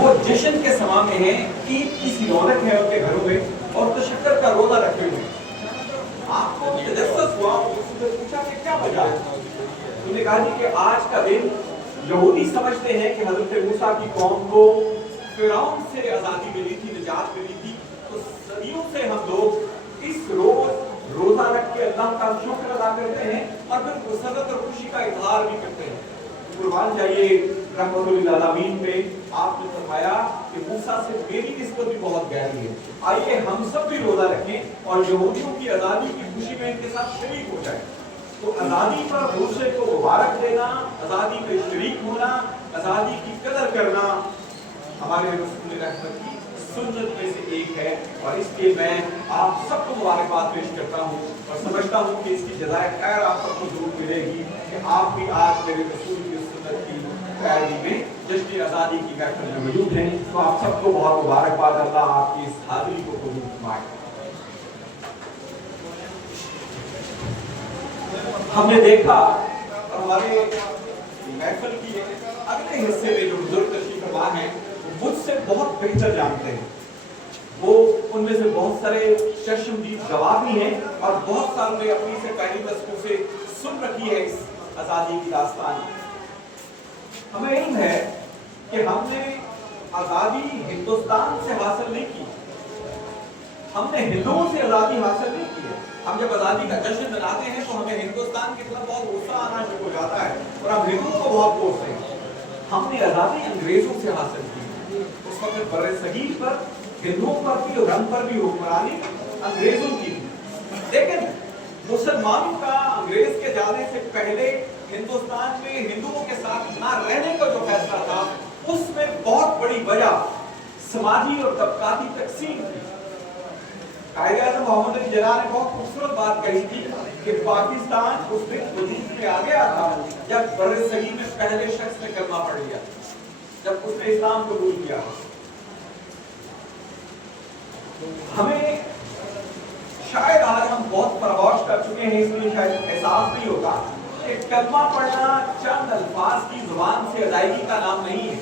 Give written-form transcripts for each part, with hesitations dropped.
وہ جشن کے سما میں ہیں، عید کی سی رونق ہے ان کے گھروں میں، اور تشکر کا روزہ رکھے ہوئے ہیں۔ آپ کو تجسس ہوا، اس سے پوچھا کہ کیا وجہ ہے؟ انہوں نے کہا جی کہ آج کا دن یہودی سمجھتے ہیں کہ حضرت موسیٰ کی قوم کو فرعون سے آزادی ملی تھی، نجات ملی تھی، تو صدیوں سے ہم لوگ اس روز روزہ رکھ کے اللہ کا شکر ادا کرتے ہیں اور پھر مسرت اور خوشی کا اظہار بھی کرتے ہیں۔ قربان جائیے رحمت للعالمین پہ آپ نے فرمایا کہ موسیٰ سے میری نسبت بھی بہت گہری ہے، آئیے ہم سب بھی روزہ رکھیں اور یہودیوں کی آزادی کی خوشی میں ان کے ساتھ شریک ہو جائیں۔ تو آزادی پر دوسرے کو مبارک دینا، آزادی میں شریک ہونا، آزادی کی قدر کرنا ہمارے رسول رحمت کی سنت میں سے ایک ہے، اور اس لیے میں آپ سب کو مبارکباد پیش کرتا ہوں اور سمجھتا ہوں کہ اس کی جزائے خیر آپ سب کو ضرور ملے گی کہ آپ بھی آج میرے رسول کی سنت کی پیروی میں جشن آزادی کی محفل میں موجود ہیں۔ تو آپ سب کو بہت مبارکباد، اللہ آپ کی اس حاضری کو قبول فرمائے۔ ہم نے دیکھا اور ہمارے محفل کی اگلے حصے میں جو بزرگ تشریف فرما ہیں مجھ سے بہت بہتر جانتے ہیں، وہ ان میں سے بہت سارے چشمدید گواہ بھی ہیں اور بہت سال میں اپنی سے پہلی دستوں سے سن رکھی ہے اس آزادی کی داستان۔ ہمیں علم ہے کہ ہم نے آزادی ہندوستان سے حاصل نہیں کی، ہم نے ہندوؤں سے آزادی حاصل نہیں کی ہے۔ ہم جب آزادی کا جشن مناتے ہیں تو ہمیں ہندوستان کی طرف بہت غصہ آنا شروع ہو جاتا ہے اور ہم ہندوؤں کو بہت کوستے ہیں۔ ہم نے آزادی انگریزوں سے حاصل کی، اس وقت بر صغیر پر ہندوؤں پر بھی اور ہم پر بھی حکمرانی انگریزوں کی تھی، لیکن مسلمانوں کا انگریز کے جانے سے پہلے ہندوستان میں ہندوؤں کے ساتھ نہ رہنے کا جو فیصلہ تھا اس میں بہت بڑی وجہ سماجی اور طبقاتی تقسیم تھی۔ قائد اعظم محمد علی جناح نے بہت خوبصورت بات کہی تھی کہ پاکستان اس دن وجود میں آ گیا تھا جب بر صغیر میں پہلے شخص نے کلمہ پڑھ لیا، جب اس نے اسلام قبول کیا۔ ہمیں شاید آج ہم بہت فراموش کر چکے ہیں، اس لیے شاید احساس نہیں ہوگا کہ کلمہ پڑھنا چند الفاظ کی زبان سے ادائیگی کا نام نہیں ہے۔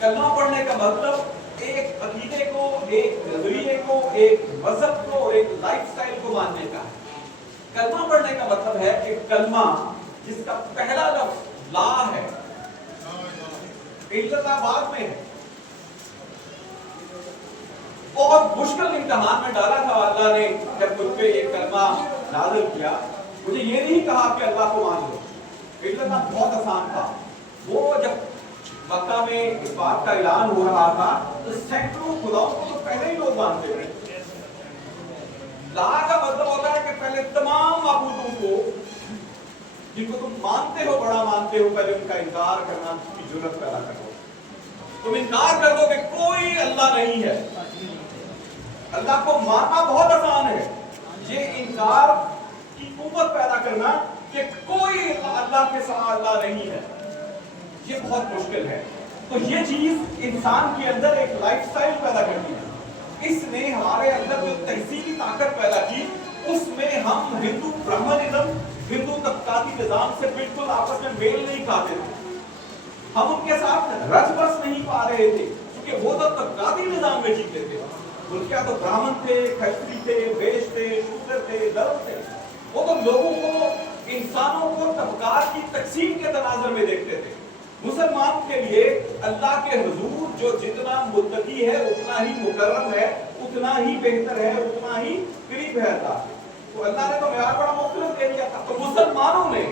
کلمہ پڑھنے کا مطلب ایک عقیدے کو، ایک نظریے کو، ایک مذہب کو اور ایک لائف سٹائل کو ماننے کا ہے۔ کلمہ پڑھنے کا مطلب ہے کہ کلمہ جس کا پہلا لفظ لا ہے، علت آباد میں ہے، بہت مشکل امتحان میں ڈالا تھا اللہ نے جب مجھ پہ یہ کلمہ نازل کیا۔ مجھے یہ نہیں کہا کہ اللہ کو مان لو، علت بہت آسان تھا۔ وہ جب مکہ میں اس بات کا اعلان ہو رہا تھا تو سینکڑوں خداؤں کو تو پہلے ہی لوگ مانتے تھے۔ لا کا مطلب ہوتا ہے کہ پہلے تمام معبودوں کو جن کو تم مانتے ہو، بڑا مانتے ہو، پہلے ان کا انکار کرنا کی جرات پیدا کرو۔ تم انکار کر دو کہ کوئی اللہ نہیں ہے۔ اللہ کو ماننا بہت آسان ہے، یہ انکار کی قوت پیدا کرنا کہ کوئی اللہ کے سوا اللہ نہیں ہے، یہ بہت مشکل ہے۔ تو یہ چیز انسان کے اندر ایک لائف سٹائل پیدا کرتی ہے۔ اس نے ہمارے اندر جو تہذیبی طاقت پیدا کی، اس میں ہم ہندو برہمنزم، ہندو طبقاتی نظام سے بالکل آپس میں میل نہیں کھاتے تھے۔ ہم ان کے ساتھ رچ بس نہیں پا رہے تھے کیونکہ وہ تو طبقاتی نظام میں جیتے تھے۔ ان کے تو برہمن تھے، کھتری تھے، ویش تھے، شودر تھے، لرو تھے۔ وہ تو لوگوں کو، انسانوں کو طبقات کی تقسیم کے تناظر میں دیکھتے تھے۔ مسلمان کے لیے اللہ کے حضور جو جتنا متقی ہے اتنا ہی مکرم ہے، اتنا ہی بہتر ہے، اتنا ہی قریب ہے اللہ سے۔ تو اللہ نے تو معیار بڑا مختلف دے دیا تھا۔ تو مسلمانوں نے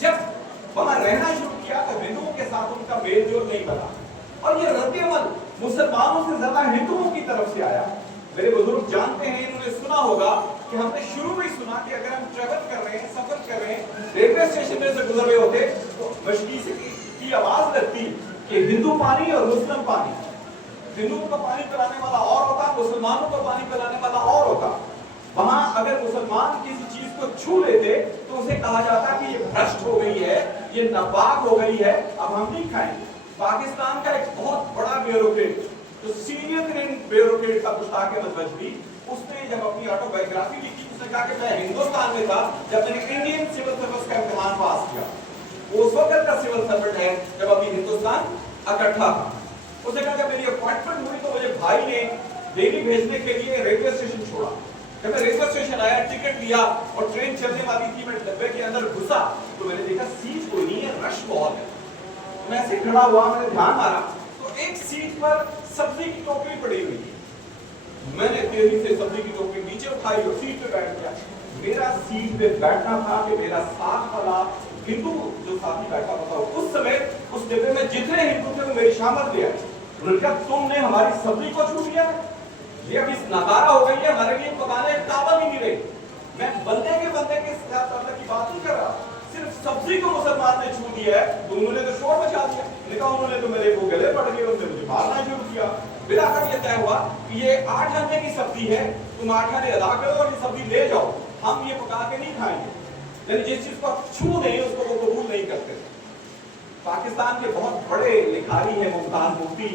جب وہاں رہنا شروع کیا تو ہندوؤں کے ساتھ ان کا میل جول نہیں بنا، اور یہ رد عمل مسلمانوں سے زیادہ ہندوؤں کی طرف سے آیا۔ میرے بزرگ جانتے ہیں، انہوں نے سنا ہوگا کہ ہم نے شروع میں سنا کہ اگر ہم ٹریول کر رہے ہیں، سفر کر رہے ہیں، ریلوے اسٹیشن میں سے گزر رہے ہوتے تو مشکی سے کی آواز لگتی کہ ہندو پانی اور مسلم پانی۔ ہندوؤں کو پانی پلانے والا اور ہوتا، مسلمانوں کو پانی پلانے والا اور ہوتا۔ وہاں اگر مسلمان کسی چیز کو چھو لیتے تو اسے کہا جاتا کہ یہ بھرشٹ ہو گئی ہے، یہ ناپاک ہو گئی ہے، اب ہم نہیں کھائیں گے۔ پاکستان کا ایک بہت بڑا بیوروکریٹ، جو سینئر ترین بیوروکریٹ کا مشتاق احمد نجوی، اس نے جب اپنی آٹو بایوگرافی لکھی اس نے کہا کہ میں ہندوستان میں تھا جب میں نے انڈین سول سروس کا امتحان پاس کیا۔ وہ اس وقت کا سول سرونٹ ہے جب ابھی ہندوستان اکٹھا تھا۔ उसने कहा कि मेरी अपॉइंटमेंट हुई तो मुझे भाई ने दिल्ली भेजने के लिए रेलवे स्टेशन छोड़ा। जब मैं रेलवे स्टेशन आया, टिकट लिया और ट्रेन चलने वाली थी, मैं डब्बे के अंदर घुसा तो मैंने देखा सीट कोई नहीं है, रश बहुत है। मैं ऐसे खड़ा हुआ, मैंने ध्यान मारा तो एक सीट पर सब्जी की टोकरी पड़ी हुई थी। मैंने तेजी से सब्जी की टोकरी नीचे उठाई और सीट पे बैठ गया। मेरा सीट पे बैठना था कि मेरा साथ वाला हिंदू जो साथी बैठा था, उस समय उस डिब्बे में जितने हिंदू थे वो मेरी शामत ले आए। उन्होंने कहा तुमने हमारी सब्जी को छू लिया, ये अभी नाकारा हो गई है, हमारे लिए पकाने एक काबल ही नहीं रही। मैं बंदे के साथ अल्लाह की बात नहीं कर रहा, सिर्फ सब्जी को मुसलमान ने छू दिया है तो उन्होंने तो शोर मचा दिया। लिखा उन्होंने तो मेरे वो गले पड़ गए, उन्होंने मुझे मारना शुरू किया। बिलाकर ये तय हुआ कि ये 8 आने की सब्जी है, तुम 8 आने अदा करो और ये सब्जी ले जाओ, हम ये पका के नहीं खाएंगे। यानी जिस चीज को आप छू नहीं उसको वो कबूल नहीं करते। पाकिस्तान के बहुत बड़े लिखारी है मुमताज मुफ्ती,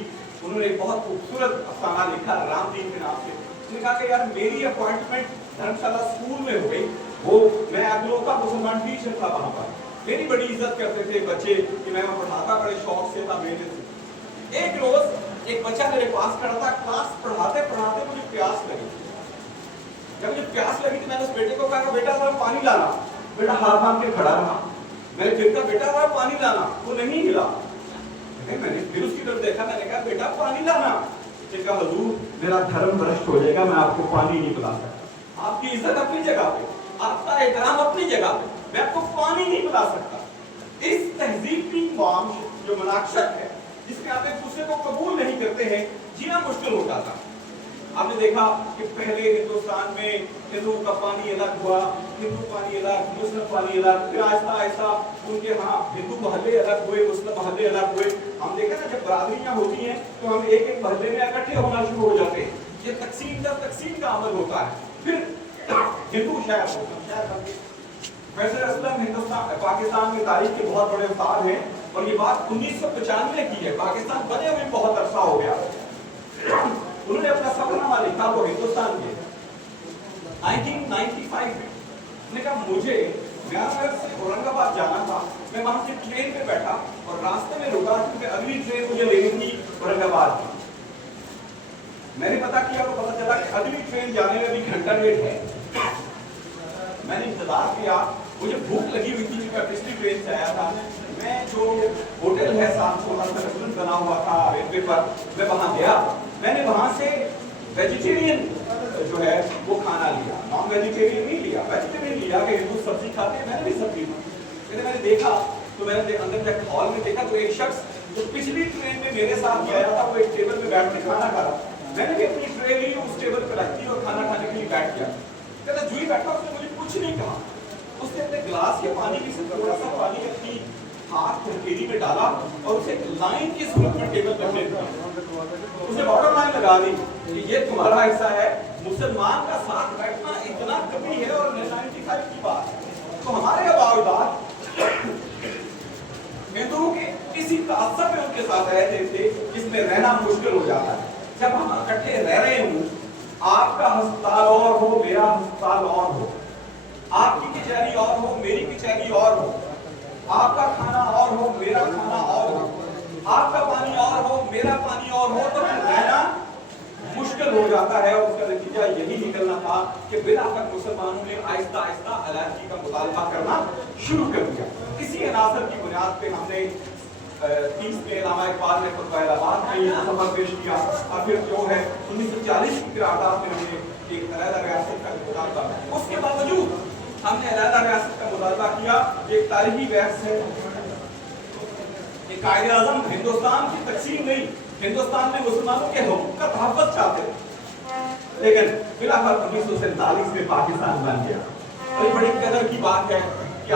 उन्होंने एक बहुत खूबसूरत अफसाना लिखा रामदीन के नाम से। उन्होंने कहा कि यार मेरी अपॉइंटमेंट धर्मशाला स्कूल में हो गई, वो मैं अगलों का मुसलमान टीचर था वहां पर, मेरी बड़ी इज्जत करते थे बच्चे कि मैं पढ़ाता बड़े शौक से था मेरे से। एक रोज एक बच्चा मेरे पास खड़ा था, क्लास पढ़ाते पढ़ाते मुझे प्यास लगी। जब मुझे प्यास लगी तो मैंने उस बेटे को कहा बेटा जरा पानी लाना। बेटा हाथ थाम के खड़ा रहा। मैंने फिर कहा बेटा जरा पानी लाना, वो नहीं हिला। मैंने फिर उसकी तरफ देखा, मैंने कहा बेटा पानी लाना। कहा हुजूर मेरा धर्म भ्रष्ट हो जाएगा, मैं आपको पानी नहीं पिला सकता। आपकी इज्जत अपनी जगह पे, आपका एहतराम अपनी जगह पे, मैं आपको पानी नहीं पिला सकता। इस तहजीब की जो मनाक्षत है जिसमें आप एक दूसरे को कबूल नहीं करते हैं, जीना मुश्किल हो जाता। आपने देखा कि पहले हिंदुस्तान में हिंदू का पानी अलग हुआ, हिंदू पानी अलग, मुस्लिम पानी अलग, फिर आहिस्ता आहिस्ता उनके यहाँ हिंदू मोहल्ले अलग हुए, मुस्लिम मोहल्ले अलग हुए। हम देखें ना जब बरादरियां होती हैं तो हम एक एक मोहल्ले में इकट्ठे होना शुरू हो जाते हैं। ये तकसीम का अमल होता है। फिर हिंदू शहर होता है। फैसल असलम हिंदुस्तान पाकिस्तान में तारीख के बहुत बड़े उस्ताद हैं और ये बात 1995 की है। पाकिस्तान बने हुए बहुत अरसा हो गया। उन्होंने अपना सफरनामा लिखा वो हिंदुस्तान के 1995 में। उन्होंने कहा मुझे म्यांमार से औरंगाबाद जाना था, मैं वहां से ट्रेन पे बैठा और रास्ते में रुका क्योंकि अगली ट्रेन मुझे लेनी थी औरंगाबाद की। मैंने पता किया तो पता चला कि अगली ट्रेन जाने में भी घंटा लेट है। मैंने इंतजार किया, मुझे भूख लगी हुई थी क्योंकि मैं पिछली ट्रेन से आया था। मैं जो होटल है साथ रेस्टोरेंट बना हुआ था रेलवे पर, मैं वहां गया। मैंने वहां से वेजिटेरियन जो है वो खाना लिया, नॉन वेजिटेरियन नहीं लिया, वेजिटेरियन लिया कि हिंदू सब्जी खाते हैं, मैंने भी सब्जी ली। मैंने देखा तो मैंने अंदर जब हॉल में देखा तो एक शख्स जो पिछली ट्रेन में मेरे साथ भी आया था वो एक टेबल पे बैठ के खाना खा रहा। मैंने भी अपनी ट्रे ली, उस टेबल पर रखी और खाना खाने के लिए बैठ गया। कहता जुई बैठा, उसने मुझे कुछ नहीं कहा। उसने अपने ग्लास के पानी की थोड़ा सा पानी अपनी हाथ हथेली में डाला और उसे लाइन की सूरत में टेबल पर फेंक दिया। उसने बॉर्डर लाइन लगा दी कि ये तुम्हारा हिस्सा है। मुसलमान का साथ बैठना इतना कभी है और 95 की बात है। तो हमारे अबाउदाद हिंदुओं के किसी तासब में उनके साथ रहते थे जिसमें रहना मुश्किल हो जाता है। जब हम इकट्ठे रह रहे हों, आपका अस्पताल और हो, मेरा अस्पताल और हो, आपकी कचहरी और हो, मेरी कचहरी और हो, आपका खाना और हो, मेरा खाना और हो, आपका पानी और हो, मेरा पानी और हो, तो रहना मुश्किल हो जाता है। और उसका नतीजा यही निकलना था कि बिलाखिर मुसलमानों ने आहिस्ता आहिस्ता अलहदगी का मुतालबा करना शुरू कर दिया। इसी अनासर की बुनियाद पे हमने 30 में इलामा इकबाल ने फतवा इलाहाबाद में ये मुसम्मत पेश किया और फिर जो है 1940 की करारदाद में हमने एक अलहदा रियासत का मुतालबा। उसके बावजूद हमने अलहदा रियासत का मुतालबा किया। एक तारीखी बहस है। कायदे आज़म हिंदुस्तान की तकसीम नहीं, हिंदुस्तान में मुसलमानों के हुकूक का तहफ़्फ़ुज़ चाहते थे, लेकिन फिलहाल 1947 में पाकिस्तान बन गया। बड़ी कदर की बात है।